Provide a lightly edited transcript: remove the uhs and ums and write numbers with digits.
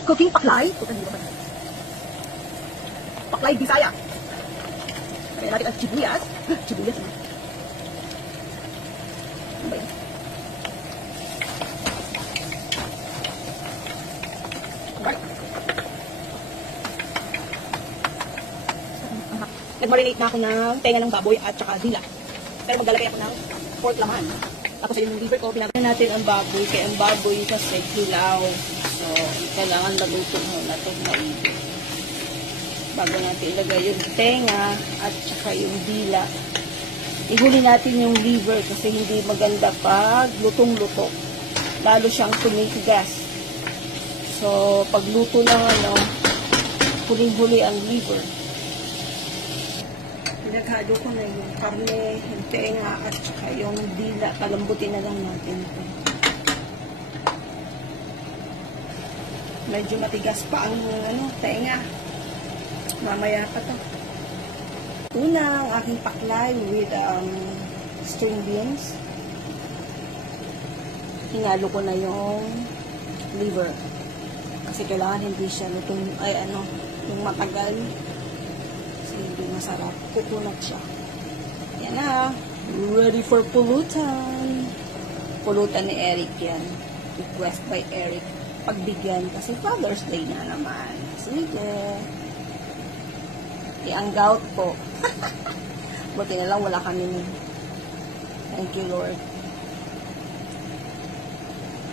Cooking paklay. Paklay Bisaya. Kaya natin ang sibuyas. Sibuyas na. Ano ba yan? Alright. Nag-marinate na ako ng tenga ng baboy at saka dila. Pero maglalagay ako ng pork laman. Tapos yung liver ko, pinagay natin ang baboy. Kaya ang baboy kasi hilaw. So, kailangan maluto muna itong maigi. Bago natin ilagay yung tenga at saka yung dila. Ihuli natin yung liver kasi hindi maganda pag lutong-luto. Lalo siyang tumitigas. So, pag luto ng huling-huli ang liver. Pinaghalo ko na yung karne, yung tenga, at saka yung dila. Palambutin na lang natin ito. Medyo matigas pa ang tenga. Mamaya pa to. Una, ang aking paklay with string beans. Hinalo ko na yung liver. Kasi kailangan hindi siya lutong, yung matagal. Kasi hindi masarap. Kukunat siya. Yan na. Ready for pulutan. Pulutan ni Eric yan. Request by Eric. Pagbigyan kasi Father's Day na naman. Sige. Ang gout po. Buti na lang wala kami nun. Thank you, Lord.